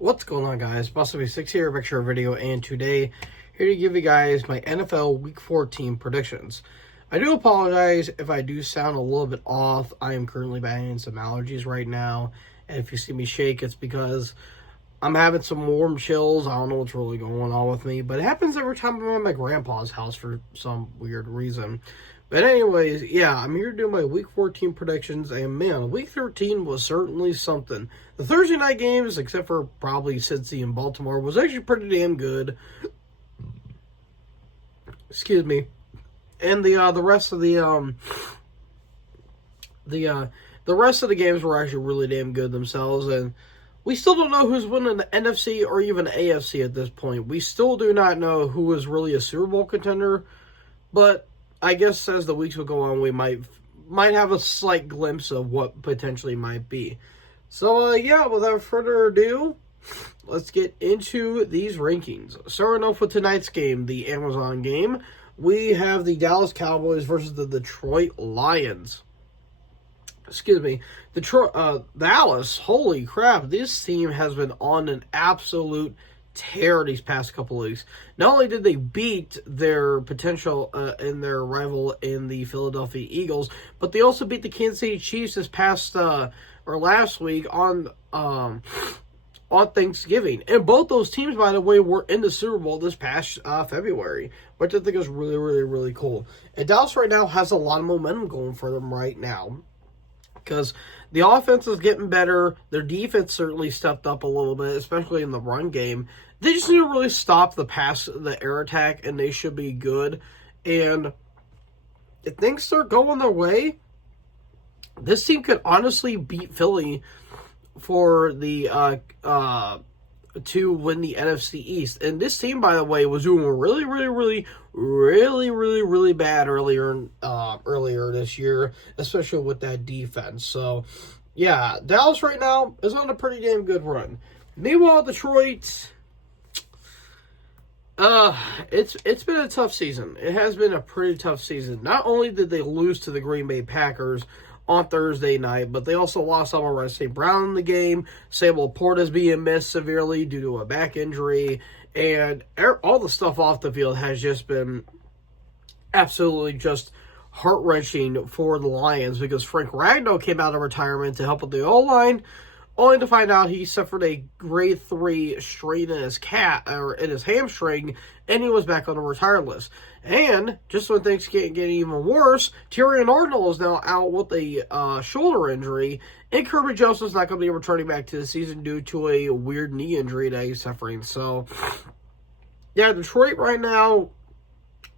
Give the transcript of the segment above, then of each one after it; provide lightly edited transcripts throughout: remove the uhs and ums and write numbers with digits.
What's going on, guys? Buster6 here, back to our video, and today, here to give you guys my NFL Week 14 predictions. I do apologize if I do sound a little bit off. I am currently battling some allergies right now, and if you see me shake, it's because I'm having some warm chills. I don't know what's really going on with me, but it happens every time I'm at my grandpa's house for some weird reason. But anyways, yeah, I'm here to do my Week 14 predictions, and man, Week 13 was certainly something. The Thursday night games, except for probably Cincy and Baltimore, was actually pretty damn good. Excuse me. And the rest of the rest of the games were actually really damn good themselves, and we still don't know who's winning the NFC or even AFC at this point. We still do not know who is really a Super Bowl contender, but I guess as the weeks will go on, we might have a slight glimpse of what potentially might be. So, yeah, without further ado, let's get into these rankings. Starting off with tonight's game, the Amazon game, we have the Dallas Cowboys versus the Detroit Lions. Excuse me, Dallas, holy crap, this team has been on an absolute tear these past couple of weeks. Not only did they beat their potential in their rival in the Philadelphia Eagles, but they also beat the Kansas City Chiefs this past or last week on Thanksgiving. And both those teams, by the way, were in the Super Bowl this past February, which I think is really, really, really cool. And Dallas right now has a lot of momentum going for them right now, because the offense is getting better. Their defense certainly stepped up a little bit, especially in the run game. They just need to really stop the air attack, and they should be good. And if things start going their way, this team could honestly beat Philly for the to win the NFC East. And this team, by the way, was doing really, really, really, really, really, really bad earlier this year, especially with that defense. So, yeah, Dallas right now is on a pretty damn good run. Meanwhile, Detroit, it's been a tough season. It has been a pretty tough season. Not only did they lose to the Green Bay Packers on Thursday night, but they also lost Amon-Ra St. Brown in the game. Sam Laporta is being missed severely due to a back injury, and all the stuff off the field has just been absolutely just heart-wrenching for the Lions, because Frank Ragnow came out of retirement to help with the O-line, only to find out he suffered a grade 3 strain in his hamstring, and he was back on the retired list. And just when things get even worse, Terrion Arnold is now out with a shoulder injury, and Kirby Johnson's not going to be returning back to the season due to a weird knee injury that he's suffering. So, yeah, Detroit right now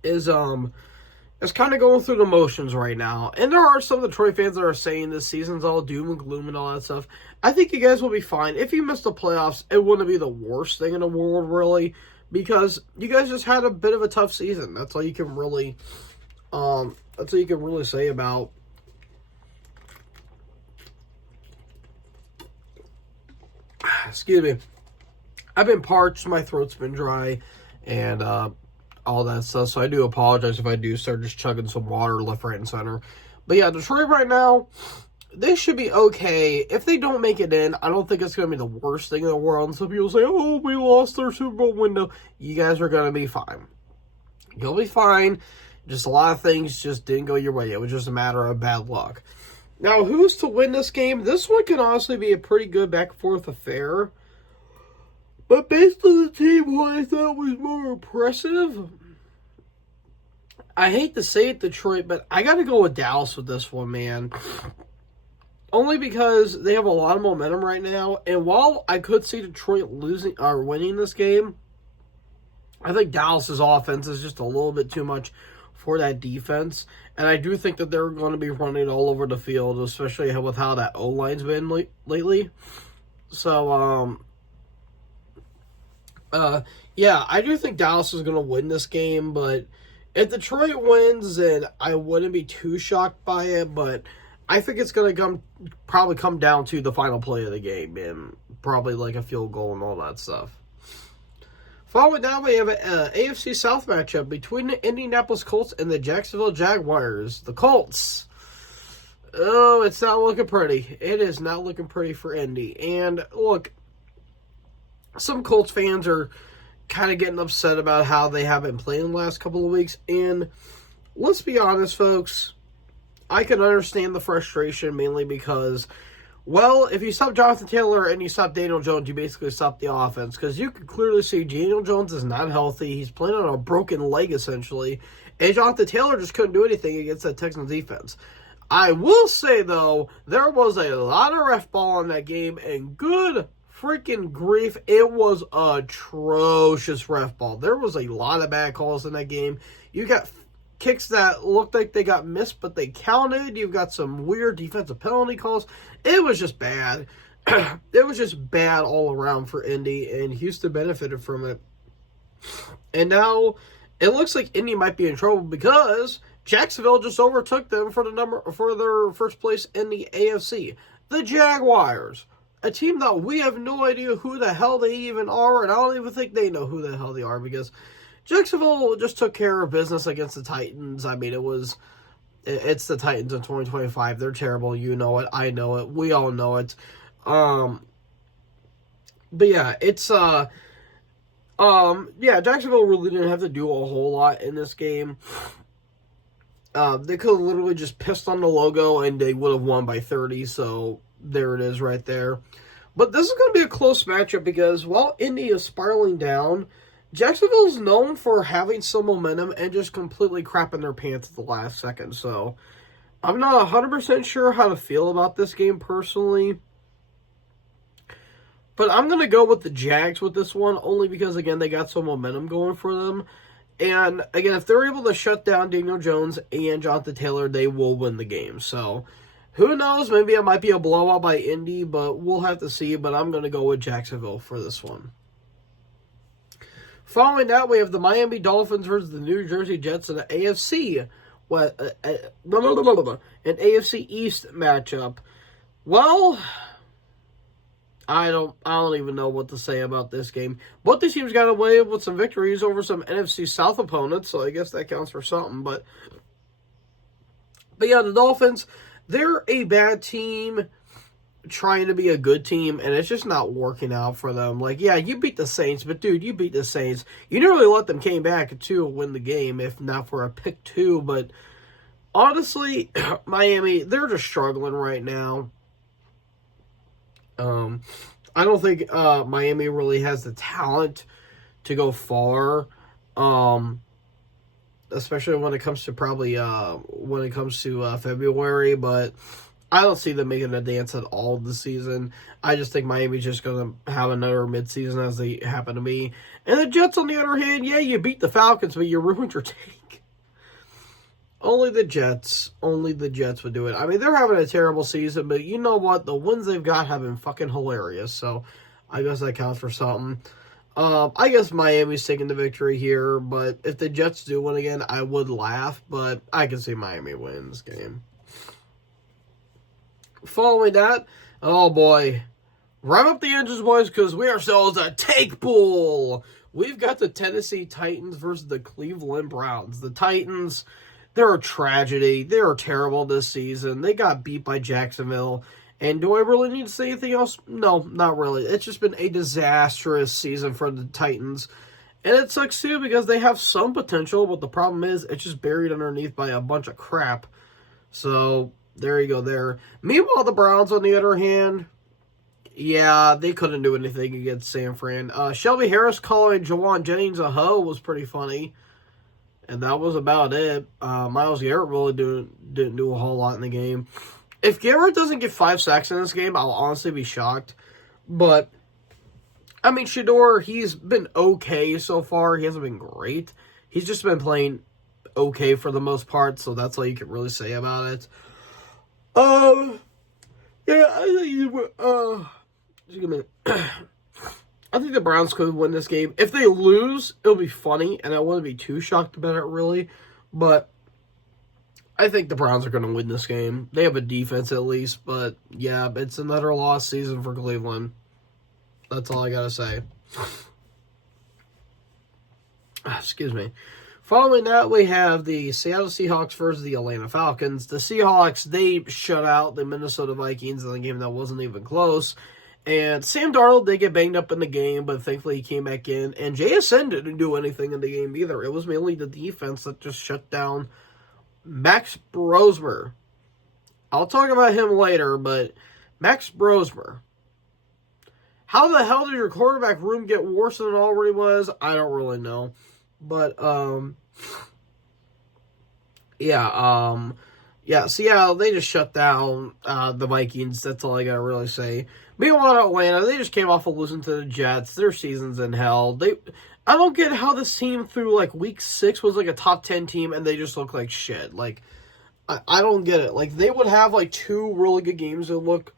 is kind of going through the motions right now. And there are some Detroit fans that are saying this season's all doom and gloom and all that stuff. I think you guys will be fine. If you miss the playoffs, it wouldn't be the worst thing in the world, really, because you guys just had a bit of a tough season. That's all you can really say about excuse me. I've been parched, my throat's been dry, and all that stuff, so I do apologize if I do start just chugging some water left, right, and center. But yeah, Detroit right now, they should be okay. If they don't make it in, I don't think it's going to be the worst thing in the world. And some people say, oh, we lost our Super Bowl window. You guys are going to be fine. You'll be fine. Just a lot of things just didn't go your way. It was just a matter of bad luck. Now, who's to win this game? This one can honestly be a pretty good back-and-forth affair. But based on the team who I thought was more impressive, I hate to say it, Detroit, but I got to go with Dallas with this one, man. Only because they have a lot of momentum right now, and while I could see Detroit losing or winning this game, I think Dallas's offense is just a little bit too much for that defense, and I do think that they're going to be running all over the field, especially with how that O-line's been lately. So, yeah, I do think Dallas is going to win this game, but if Detroit wins, then I wouldn't be too shocked by it, but I think it's going to probably come down to the final play of the game, and probably like a field goal and all that stuff. Following down, we have an AFC South matchup between the Indianapolis Colts and the Jacksonville Jaguars. The Colts, oh, it's not looking pretty. It is not looking pretty for Indy. And look, some Colts fans are kind of getting upset about how they haven't played in the last couple of weeks. And let's be honest, folks, I can understand the frustration mainly because, well, if you stop Jonathan Taylor and you stop Daniel Jones, you basically stop the offense. Because you can clearly see Daniel Jones is not healthy. He's playing on a broken leg, essentially. And Jonathan Taylor just couldn't do anything against that Texans defense. I will say, though, there was a lot of ref ball in that game, and good freaking grief, it was atrocious ref ball. There was a lot of bad calls in that game. You got kicks that looked like they got missed, but they counted. You've got some weird defensive penalty calls. It was just bad. It was just bad all around for Indy, and Houston benefited from it. And now it looks like Indy might be in trouble because Jacksonville just overtook them for their first place in the AFC. The Jaguars, a team that we have no idea who the hell they even are, and I don't even think they know who the hell they are because Jacksonville just took care of business against the Titans. I mean, it's the Titans in 2025. They're terrible. You know it. I know it. We all know it. But yeah, Jacksonville really didn't have to do a whole lot in this game. They could have literally just pissed on the logo and they would have won by 30, so there it is right there. But this is going to be a close matchup because while Indy is spiraling down, Jacksonville is known for having some momentum and just completely crapping their pants at the last second. So I'm not 100% sure how to feel about this game personally. But I'm going to go with the Jags with this one only because, again, they got some momentum going for them. And, again, if they're able to shut down Daniel Jones and Jonathan Taylor, they will win the game. So who knows? Maybe it might be a blowout by Indy, but we'll have to see. But I'm going to go with Jacksonville for this one. Following that, we have the Miami Dolphins versus the New Jersey Jets in an AFC East matchup. Well, I don't even know what to say about this game. Both these teams got away with some victories over some NFC South opponents, so I guess that counts for something. But yeah, the Dolphins, they're a bad team trying to be a good team, and it's just not working out for them. Like, yeah, you beat the Saints, but dude, you beat the Saints. You nearly let them came back to win the game, if not for a pick two. But honestly, Miami, they're just struggling right now. I don't think Miami really has the talent to go far, especially when it comes to February. But I don't see them making a dance at all this season. I just think Miami's just going to have another midseason as they happen to be. And the Jets, on the other hand, yeah, you beat the Falcons, but you ruined your take. Only the Jets would do it. I mean, they're having a terrible season, but you know what? The wins they've got have been fucking hilarious, so I guess that counts for something. I guess Miami's taking the victory here, but if the Jets do win again, I would laugh, but I can see Miami win this game. Following that, oh boy, rev up the engines, boys, because we ourselves a take pool. We've got the Tennessee Titans versus the Cleveland Browns. The Titans, they're a tragedy. They're terrible this season. They got beat by Jacksonville. And do I really need to say anything else? No, not really. It's just been a disastrous season for the Titans. And it sucks too because they have some potential, but the problem is it's just buried underneath by a bunch of crap. So there you go there. Meanwhile, the Browns, on the other hand, yeah, they couldn't do anything against San Fran. Shelby Harris calling Jawan Jennings a hoe was pretty funny. And that was about it. Myles Garrett really didn't do a whole lot in the game. If Garrett doesn't get 5 sacks in this game, I'll honestly be shocked. But, I mean, Shedeur, he's been okay so far. He hasn't been great. He's just been playing okay for the most part, so that's all you can really say about it. Yeah, I think the Browns could win this game. If they lose, it'll be funny, and I wouldn't be too shocked about it, really. But I think the Browns are going to win this game. They have a defense, at least. But, yeah, it's another lost season for Cleveland. That's all I got to say. Excuse me. Following that, we have the Seattle Seahawks versus the Atlanta Falcons. The Seahawks, they shut out the Minnesota Vikings in a game that wasn't even close. And Sam Darnold did get banged up in the game, but thankfully he came back in. And JSN didn't do anything in the game either. It was mainly the defense that just shut down Max Brosmer. I'll talk about him later, but Max Brosmer. How the hell did your quarterback room get worse than it already was? I don't really know. But, Seattle, they just shut down the Vikings. That's all I got to really say. Meanwhile, Atlanta, they just came off of losing to the Jets. Their season's in hell. I don't get how this team through, like, week 6 was, like, a top 10 team, and they just look like shit. Like, I don't get it. Like, they would have, like, 2 really good games that look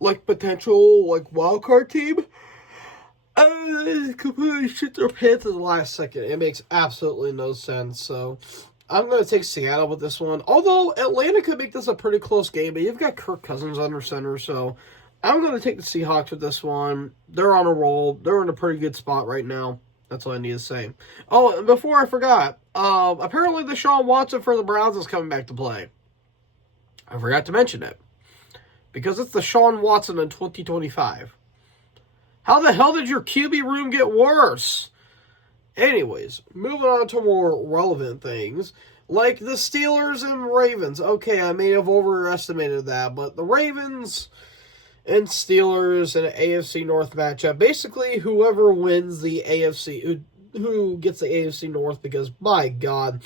like potential, like, wild card team. They completely shit their pants at the last second. It makes absolutely no sense, so I'm going to take Seattle with this one. Although Atlanta could make this a pretty close game, but you've got Kirk Cousins under center, so I'm going to take the Seahawks with this one. They're on a roll. They're in a pretty good spot right now. That's all I need to say. Oh, and before I forgot, apparently Deshaun Watson for the Browns is coming back to play. I forgot to mention it. Because it's Deshaun Watson in 2025. How the hell did your QB room get worse? Anyways, moving on to more relevant things, like the Steelers and Ravens. Okay, I may have overestimated that, but the Ravens and Steelers in an AFC North matchup, basically whoever wins the AFC, who gets the AFC North, because my God,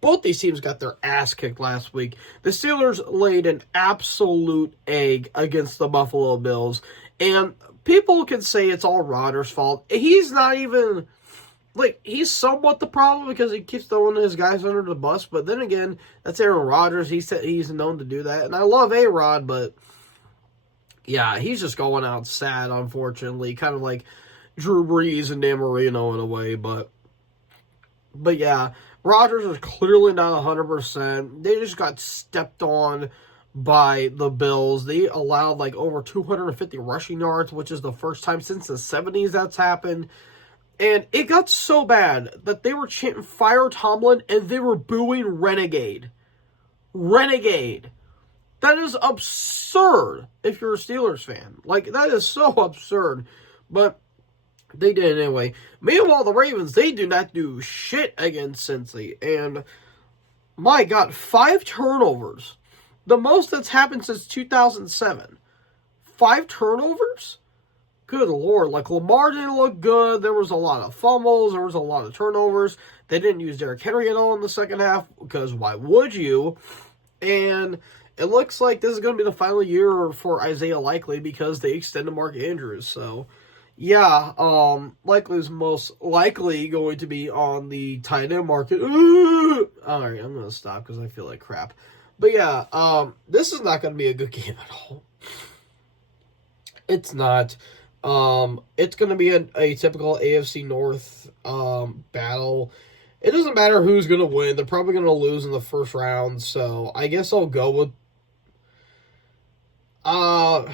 both these teams got their ass kicked last week. The Steelers laid an absolute egg against the Buffalo Bills, and people can say it's all Rodgers' fault. He's not even... Like, he's somewhat the problem because he keeps throwing his guys under the bus, but then again, that's Aaron Rodgers. He's known to do that, and I love A-Rod, but yeah, he's just going out sad, unfortunately, kind of like Drew Brees and Dan Marino in a way, but yeah, Rodgers is clearly not 100%. They just got stepped on by the Bills. They allowed like over 250 rushing yards, which is the first time since the 70s that's happened. And it got so bad that they were chanting "Fire Tomlin" and they were booing Renegade. Renegade. That is absurd if you're a Steelers fan. Like, that is so absurd. But they did it anyway. Meanwhile, the Ravens, they do not do shit against Cincy. And, my God, 5 turnovers. The most that's happened since 2007. 5 turnovers? Good Lord, like Lamar didn't look good. There was a lot of fumbles. There was a lot of turnovers. They didn't use Derrick Henry at all in the second half because why would you? And it looks like this is going to be the final year for Isaiah Likely because they extended Mark Andrews. So, yeah, Likely is most likely going to be on the tight end market. All right, I'm going to stop because I feel like crap. But yeah, this is not going to be a good game at all. It's not. It's going to be a typical AFC North battle. It doesn't matter who's going to win. They're probably going to lose in the first round. So I guess I'll go with... I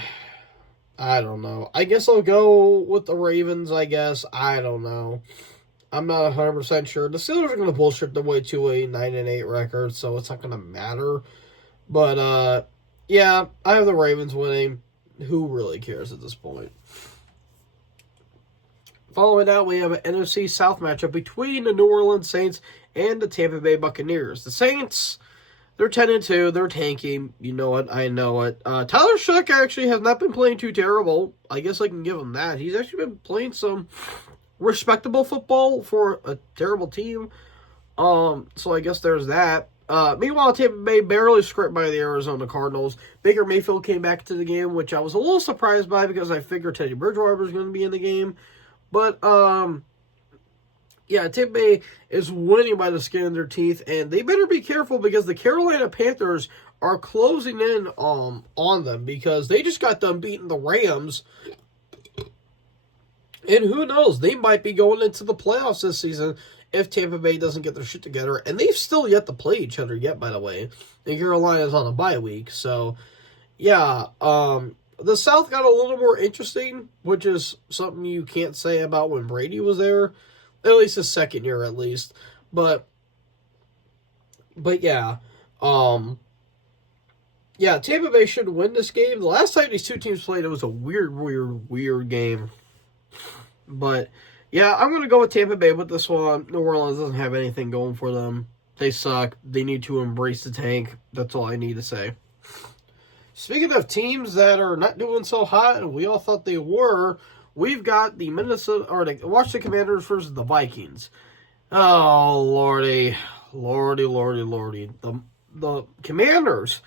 don't know. I guess I'll go with the Ravens, I guess. I don't know. I'm not 100% sure. The Steelers are going to bullshit their way to a 9-8 record, so it's not going to matter. But, yeah, I have the Ravens winning. Who really cares at this point? Following that, we have an NFC South matchup between the New Orleans Saints and the Tampa Bay Buccaneers. The Saints, they're 10-2. They're tanking. You know it. I know it. Tyler Shough actually has not been playing too terrible. I guess I can give him that. He's actually been playing some respectable football for a terrible team. So I guess there's that. Meanwhile, Tampa Bay barely scraped by the Arizona Cardinals. Baker Mayfield came back to the game, which I was a little surprised by because I figured Teddy Bridgewater was going to be in the game. But, yeah, Tampa Bay is winning by the skin of their teeth, and they better be careful because the Carolina Panthers are closing in on them because they just got done beating the Rams. And who knows, they might be going into the playoffs this season if Tampa Bay doesn't get their shit together. And they've still yet to play each other yet, by the way. And Carolina's on a bye week, so, yeah, the South got a little more interesting, which is something you can't say about when Brady was there. At least his second year, at least. But yeah. Yeah, Tampa Bay should win this game. The last time these two teams played, it was a weird game. But, yeah, I'm going to go with Tampa Bay with this one. New Orleans doesn't have anything going for them. They suck. They need to embrace the tank. That's all I need to say. Speaking of teams that are not doing so hot, and we all thought they were, we've got the the Washington Commanders versus the Vikings. Oh, lordy. The Commanders,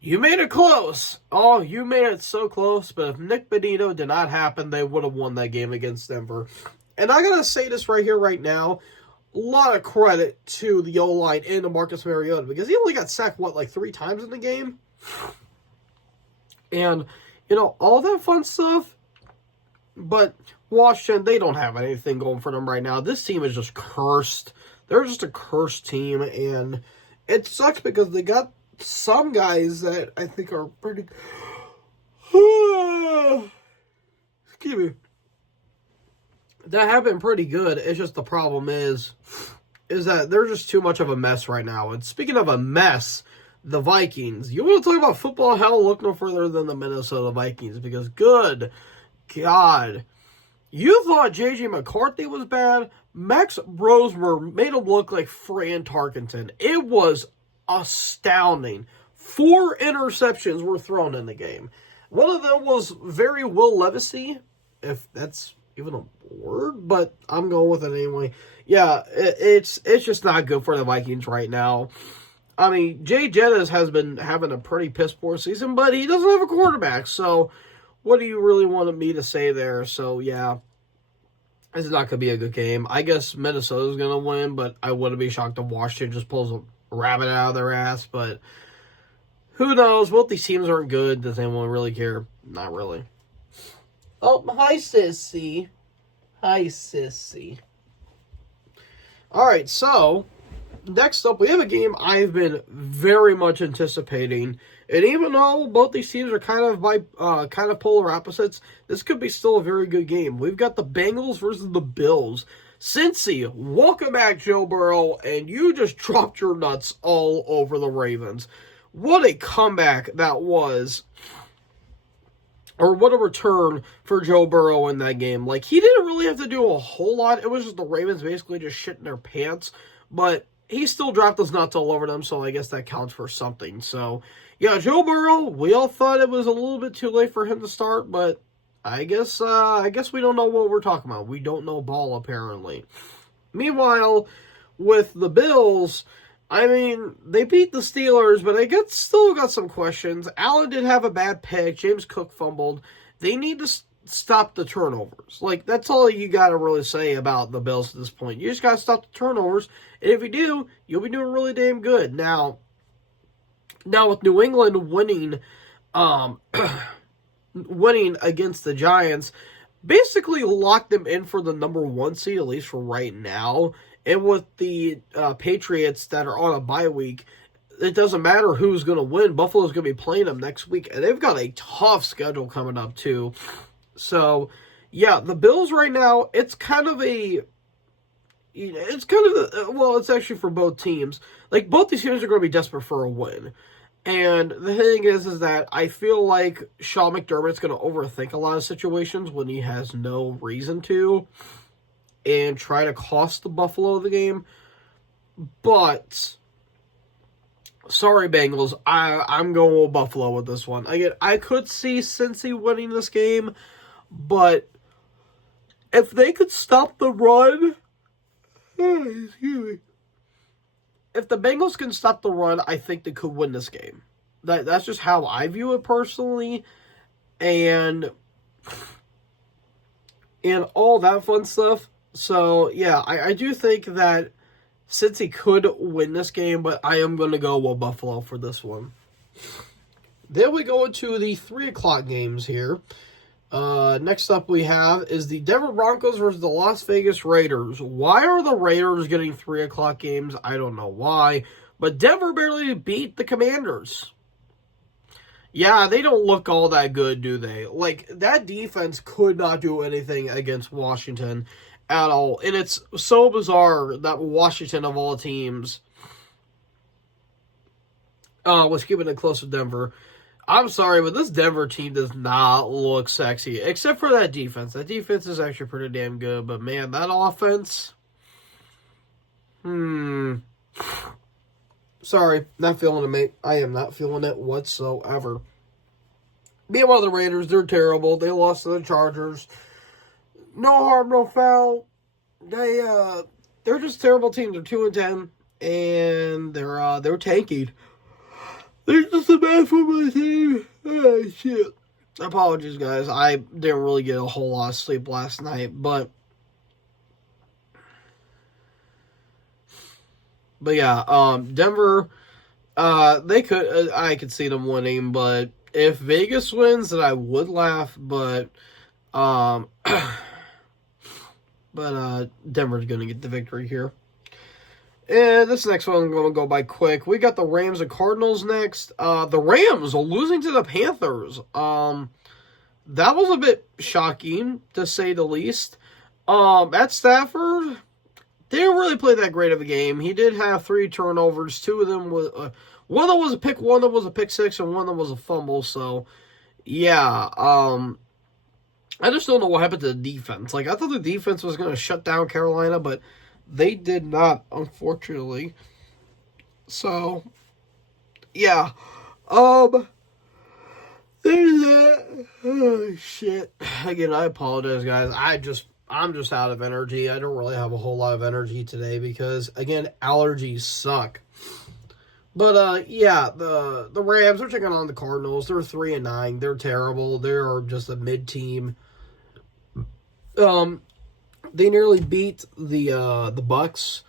you made it close. Oh, you made it so close, but if Nick Bonito did not happen, they would have won that game against Denver. And I gotta say this right here, right now, a lot of credit to the O-line and to Marcus Mariota, because he only got sacked, 3 times in the game? And, all that fun stuff, but Washington, they don't have anything going for them right now. This team is just cursed. They're just a cursed team, and it sucks because they got some guys that I think are pretty... Excuse me. That have been pretty good. It's just the problem is that they're just too much of a mess right now. And speaking of a mess, the Vikings. You want to talk about football hell? Look no further than the Minnesota Vikings, because good God, you thought J.J. McCarthy was bad. Max Brosmer made him look like Fran Tarkenton. It was astounding. 4 interceptions were thrown in the game. One of them was very Will Levis-y, if that's even a word, but I'm going with it anyway. Yeah, it's just not good for the Vikings right now. I mean, Jay Jettis has been having a pretty piss-poor season, but he doesn't have a quarterback, so what do you really want me to say there? So, yeah, this is not going to be a good game. I guess Minnesota's going to win, but I wouldn't be shocked if Washington just pulls a rabbit out of their ass, but who knows? Both these teams aren't good. Does anyone really care? Not really. Oh, hi, sissy. Hi, sissy. All right, so next up, we have a game I've been very much anticipating. And even though both these teams are kind of polar opposites, this could be still a very good game. We've got the Bengals versus the Bills. Cincy, welcome back, Joe Burrow, and you just dropped your nuts all over the Ravens. What a comeback that was. Or what a return for Joe Burrow in that game. Like, he didn't really have to do a whole lot. It was just the Ravens basically just shitting their pants. But he still dropped his nuts all over them, so I guess that counts for something. So, yeah, Joe Burrow, we all thought it was a little bit too late for him to start, but I guess we don't know what we're talking about. We don't know ball, apparently. Meanwhile, with the Bills, I mean, they beat the Steelers, but I still got some questions. Allen did have a bad pick. James Cook fumbled. They need to stop the turnovers. Like, that's all you got to really say about the Bills at this point. You just got to stop the turnovers, and if you do, you'll be doing really damn good. Now with New England winning against the Giants, basically locked them in for the number 1 seed, at least for right now. And with the Patriots that are on a bye week, it doesn't matter who's going to win. Buffalo's going to be playing them next week, and they've got a tough schedule coming up too. So, yeah, the Bills right now, it's actually for both teams. Like, both these teams are going to be desperate for a win. And the thing is that I feel like Sean McDermott's going to overthink a lot of situations when he has no reason to, and try to cost the Buffalo the game. But, sorry, Bengals, I'm going with Buffalo with this one. Again, I could see Cincy winning this game, but if they could stop the run, excuse me. If the Bengals can stop the run, I think they could win this game. That's just how I view it personally. And all that fun stuff. So, yeah, I do think that Cincy could win this game, but I am going to go with Buffalo for this one. Then we go into the 3 o'clock games here. Next up we have is the Denver Broncos versus the Las Vegas Raiders. Why are the Raiders getting 3 o'clock games? I don't know why. But Denver barely beat the Commanders. Yeah, they don't look all that good, do they? Like, that defense could not do anything against Washington at all. And it's so bizarre that Washington, of all teams, was keeping it close to Denver. I'm sorry, but this Denver team does not look sexy, except for that defense. That defense is actually pretty damn good, but man, that offense, sorry, not feeling it, mate. I am not feeling it whatsoever. Meanwhile, the Raiders, they're terrible. They lost to the Chargers. No harm, no foul. They're just a terrible team. They're 2-10, and they're tanking. They're just a bad football team. Oh, shit. Apologies, guys. I didn't really get a whole lot of sleep last night, but yeah, Denver, I could see them winning, but if Vegas wins, then I would laugh, but Denver's going to get the victory here. And this next one I'm going to go by quick. We got the Rams and Cardinals next. The Rams are losing to the Panthers. That was a bit shocking, to say the least. At Stafford, they didn't really play that great of a game. He did have 3 turnovers. 2 of them was one of them was a pick, one of them was a pick six, and one of them was a fumble. So, yeah. I just don't know what happened to the defense. Like, I thought the defense was going to shut down Carolina, but they did not, unfortunately. So, yeah. There's that. Oh, shit. Again, I apologize, guys. I'm just out of energy. I don't really have a whole lot of energy today because, again, allergies suck. But, yeah, the Rams are taking on the Cardinals. They're 3-9. They're terrible. They're just a mid-team. They nearly beat the Bucks,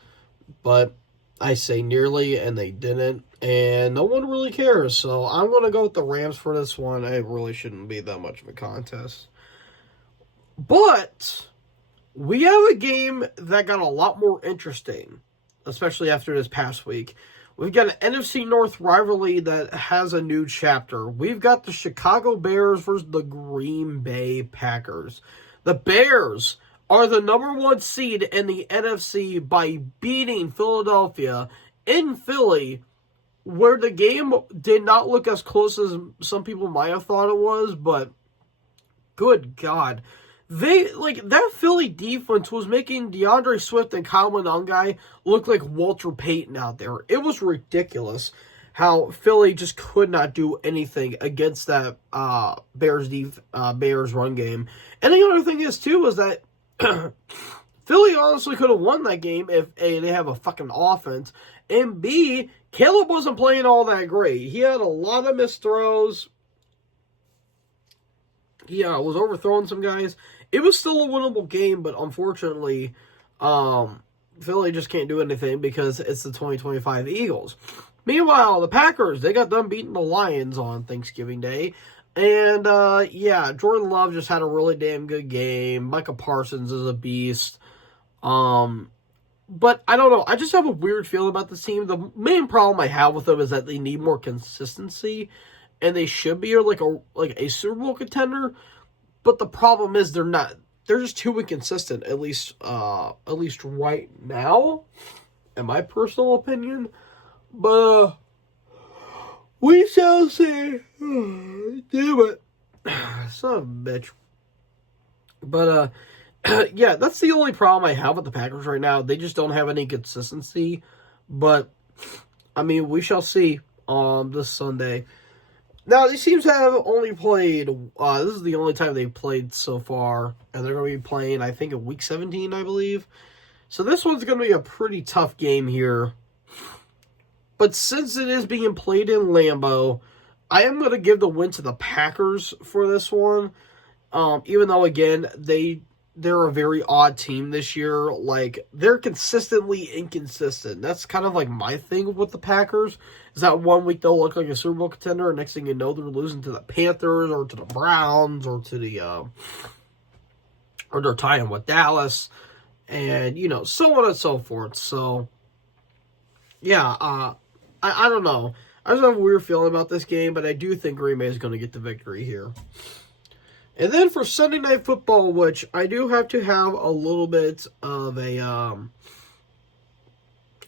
but I say nearly, and they didn't, and no one really cares. So I'm going to go with the Rams for this one. It really shouldn't be that much of a contest. But we have a game that got a lot more interesting, especially after this past week. We've got an NFC North rivalry that has a new chapter. We've got the Chicago Bears versus the Green Bay Packers. The Bears are the number 1 seed in the NFC by beating Philadelphia in Philly, where the game did not look as close as some people might have thought it was, but good God. That Philly defense was making DeAndre Swift and Kyle Monangai look like Walter Payton out there. It was ridiculous how Philly just could not do anything against that Bears run game. And the other thing is, too, is that Philly honestly could have won that game if, A, they have a fucking offense, and B, Caleb wasn't playing all that great. He had a lot of missed throws. Yeah, was overthrowing some guys. It was still a winnable game, but unfortunately, Philly just can't do anything because it's the 2025 Eagles. Meanwhile, the Packers, they got done beating the Lions on Thanksgiving Day. And, yeah, Jordan Love just had a really damn good game. Micah Parsons is a beast. But I don't know. I just have a weird feeling about this team. The main problem I have with them is that they need more consistency. And they should be like a Super Bowl contender. But the problem is they're not. They're just too inconsistent, at least right now, in my personal opinion. But we shall see. Damn it. Son of a bitch. But, yeah, that's the only problem I have with the Packers right now. They just don't have any consistency. But, I mean, we shall see this Sunday. Now, these teams have only played, this is the only time they've played so far. And they're going to be playing, I think, in Week 17, I believe. So this one's going to be a pretty tough game here. But since it is being played in Lambeau, I am going to give the win to the Packers for this one. Even though, again, they're a very odd team this year. Like, they're consistently inconsistent. That's kind of like my thing with the Packers. Is that one week they'll look like a Super Bowl contender, and next thing you know, they're losing to the Panthers or to the Browns or to the or they're tying with Dallas, and so on and so forth. So, yeah, I don't know. I just have a weird feeling about this game, but I do think Green Bay is going to get the victory here. And then for Sunday Night Football, which I do have to have a little bit of a,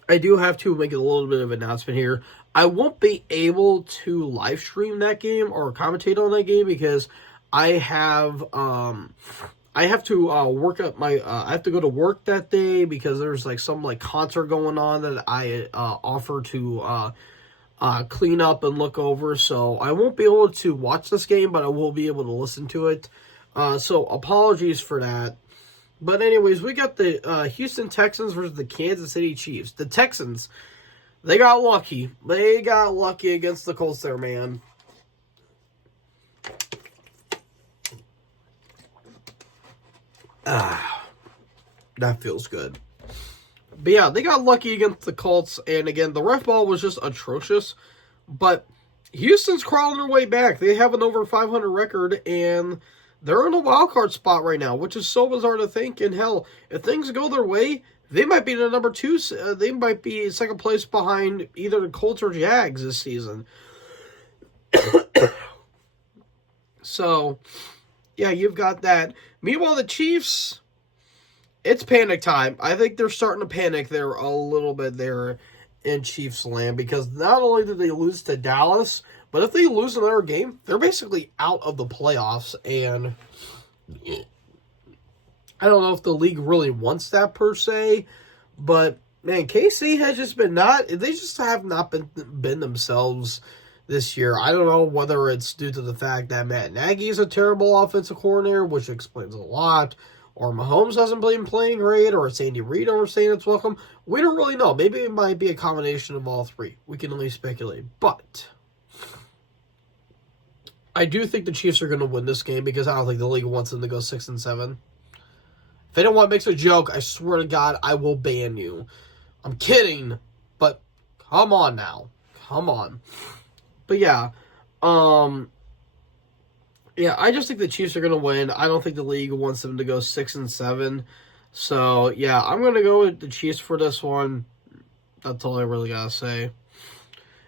I do have to make a little bit of an announcement here. I won't be able to live stream that game or commentate on that game because I have to work up my I have to go to work that day because there's like some like concert going on that I offer to clean up and look over. So I won't be able to watch this game, but I will be able to listen to it. So apologies for that. But anyways, we got the Houston Texans versus the Kansas City Chiefs. The Texans, they got lucky. They got lucky against the Colts there, man. That feels good. But yeah, they got lucky against the Colts. And again, the ref ball was just atrocious. But Houston's crawling their way back. They have an over 500 record, and they're in a wild card spot right now, which is so bizarre to think. And hell, if things go their way, they might be the number 2. They might be second place behind either the Colts or Jags this season. So, yeah, you've got that. Meanwhile, the Chiefs, it's panic time. I think they're starting to panic there a little bit there in Chiefs land because not only did they lose to Dallas, but if they lose another game, they're basically out of the playoffs. And I don't know if the league really wants that per se, but man, KC has just been they just have not been themselves this year. I don't know whether it's due to the fact that Matt Nagy is a terrible offensive coordinator, which explains a lot, or Mahomes hasn't been playing great, or it's Andy Reid overstaying its welcome. We don't really know. Maybe it might be a combination of all three. We can only speculate. But I do think the Chiefs are going to win this game because I don't think the league wants them to go 6-7. If anyone makes a joke, I swear to God, I will ban you. I'm kidding, but come on now. Come on. But yeah, I just think the Chiefs are going to win. I don't think the league wants them to go 6-7. So, yeah, I'm going to go with the Chiefs for this one. That's all I really got to say.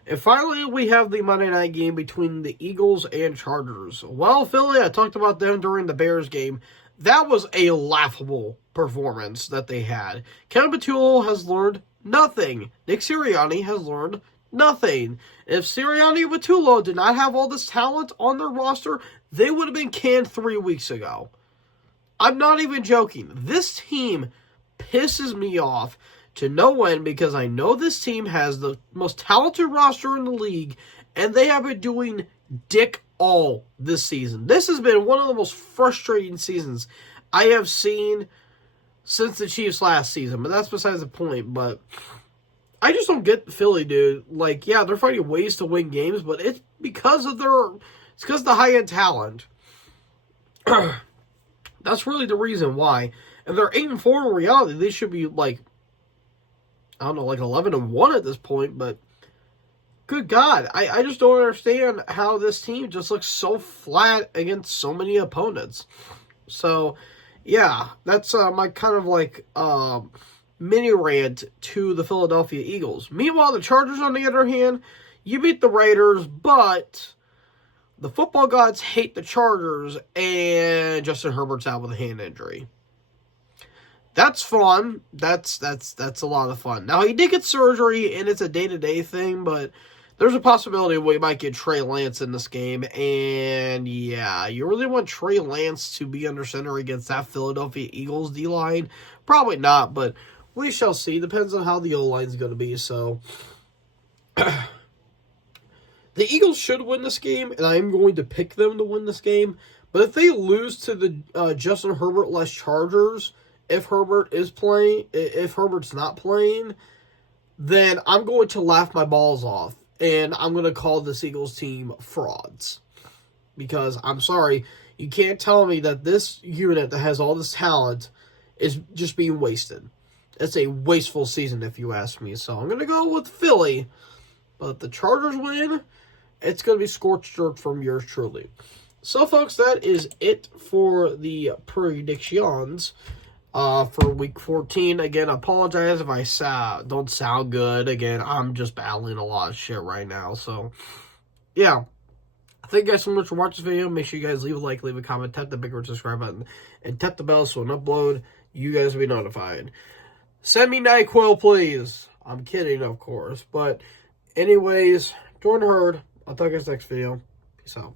And finally, we have the Monday night game between the Eagles and Chargers. Well, Philly, I talked about them during the Bears game. That was a laughable performance that they had. Kevin Patullo has learned nothing. Nick Sirianni has learned nothing. If Sirianni and Patullo did not have all this talent on their roster, they would have been canned 3 weeks ago. I'm not even joking. This team pisses me off to no end because I know this team has the most talented roster in the league, and they have been doing dick all this season. This has been one of the most frustrating seasons I have seen since the Chiefs last season, but that's besides the point. But I just don't get Philly, dude. Like, yeah, they're finding ways to win games, but it's because of the high-end talent. That's really the reason why. And they're 8-4 in reality. They should be like, I don't know, like 11-1 at this point, but good God, I just don't understand how this team just looks so flat against so many opponents. So, yeah, that's my kind of like mini rant to the Philadelphia Eagles. Meanwhile, the Chargers, on the other hand, you beat the Raiders, but the football gods hate the Chargers, and Justin Herbert's out with a hand injury. That's fun. That's a lot of fun. Now, he did get surgery, and it's a day-to-day thing, but there's a possibility we might get Trey Lance in this game. And, yeah, you really want Trey Lance to be under center against that Philadelphia Eagles D-line? Probably not, but we shall see. Depends on how the O-line is going to be, so the Eagles should win this game, and I'm going to pick them to win this game. But if they lose to the Justin Herbert-less Chargers, if Herbert's not playing, then I'm going to laugh my balls off, and I'm going to call this Eagles team frauds. Because, I'm sorry, you can't tell me that this unit that has all this talent is just being wasted. It's a wasteful season, if you ask me. So I'm going to go with Philly. But if the Chargers win, it's going to be scorched earth from yours truly. So, folks, that is it for the predictions for Week 14. Again, I apologize if I don't sound good. Again, I'm just battling a lot of shit right now. So, yeah. Thank you guys so much for watching this video. Make sure you guys leave a like, leave a comment, tap the big red subscribe button, and tap the bell so when I upload, you guys will be notified. Send me NyQuil, please. I'm kidding, of course. But Anyways, Jordan Hurd. I'll talk to you guys next video. Peace out.